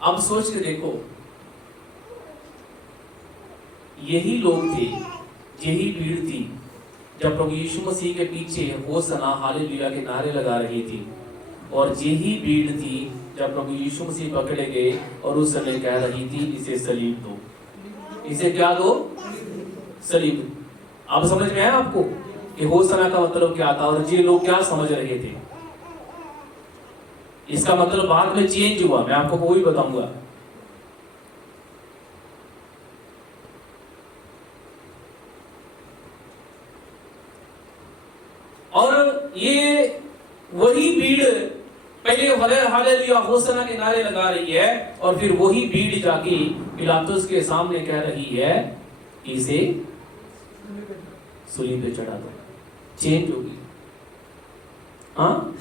अब सोच के देखो, यही लोग थे, यही भीड़ थी जब प्रभु यीशु मसीह के पीछे होसना हालेलुया के नारे लगा रही थी, और यही भीड़ थी जब प्रभु यीशु मसीह पकड़े गए और उस समय कह रही थी इसे सलीब दो, इसे क्या दो, सलीब। अब समझ में आया आपको कि होसना का मतलब क्या था और ये लोग क्या समझ रहे थे? इसका मतलब बाद में चेंज हुआ, मैं आपको वो भी बताऊंगा। और ये वही भीड़ पहले हालेलुया होसना के नारे लगा रही है, और फिर वही भीड़ जाके पिलातुस के सामने कह रही है कि इसे सूली पे चढ़ा दो। चेंज होगी। हाँ,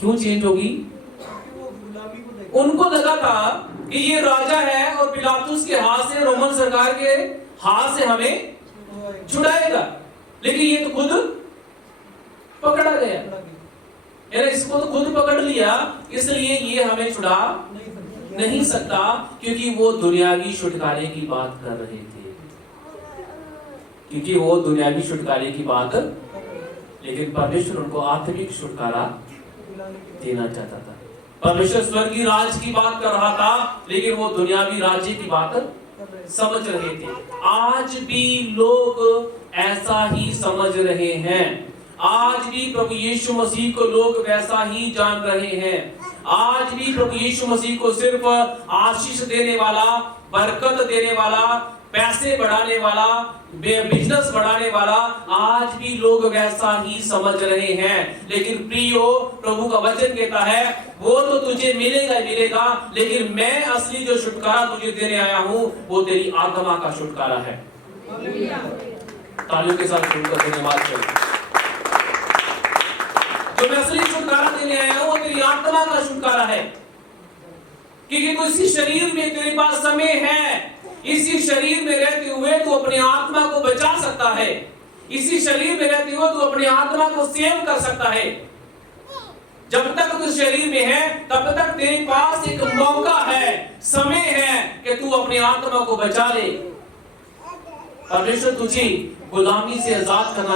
क्यों चेंज होगी? उनको लगा था कि ये राजा है और पिलातुस के हाथ से, रोमन सरकार के हाथ से हमें छुड़ाएगा, लेकिन ये तो खुद पकड़ा गया, यानी इसको तो खुद पकड़ लिया, इसलिए ये हमें छुड़ा नहीं सकता, क्योंकि वो दुनियावी छुटकारे की बात कर रहे थे, क्योंकि वो दुनियावी छुटकारे की बात, लेकिन परमेश्वर उनको आत्मिक छुटकारा देना चाहता था। परमेश्वर स्वर्गीय राज की बात कर रहा था, लेकिन वो दुनियावी राज्य की बात समझ रहे थे। आज भी लोग ऐसा ही समझ रहे हैं, आज भी प्रभु यीशु मसीह को लोग वैसा ही जान रहे हैं। आज भी प्रभु यीशु मसीह को सिर्फ आशीष देने वाला, बरकत देने वाला, पैसे बढ़ाने वाला, बिजनेस बढ़ाने वाला, आज भी लोग वैसा ही समझ रहे हैं। लेकिन प्रियो, प्रभु का वचन कहता है वो तो तुझे मिलेगा ही मिलेगा, लेकिन मैं असली जो छुटकारा तुझे देने आया हूं वो तेरी आत्मा का छुटकारा है। तालियों के साथ सुनकर धन्यवाद करें। जो मैं असली छुटकारा देने आया हूं वो तेरी आत्मा का छुटकारा है, क्योंकि तो इसी शरीर में तेरे पास समय है, इसी शरीर में रहते हुए तू अपनी आत्मा को बचा सकता है, इसी शरीर में रहते हुए तू अपनी आत्मा को सेव कर सकता है। जब तक तू शरीर में है तब तक तेरे पास एक मौका है, समय है कि तू अपनी आत्मा को बचा ले। परमेश्वर तुझे गुलामी से आजाद करना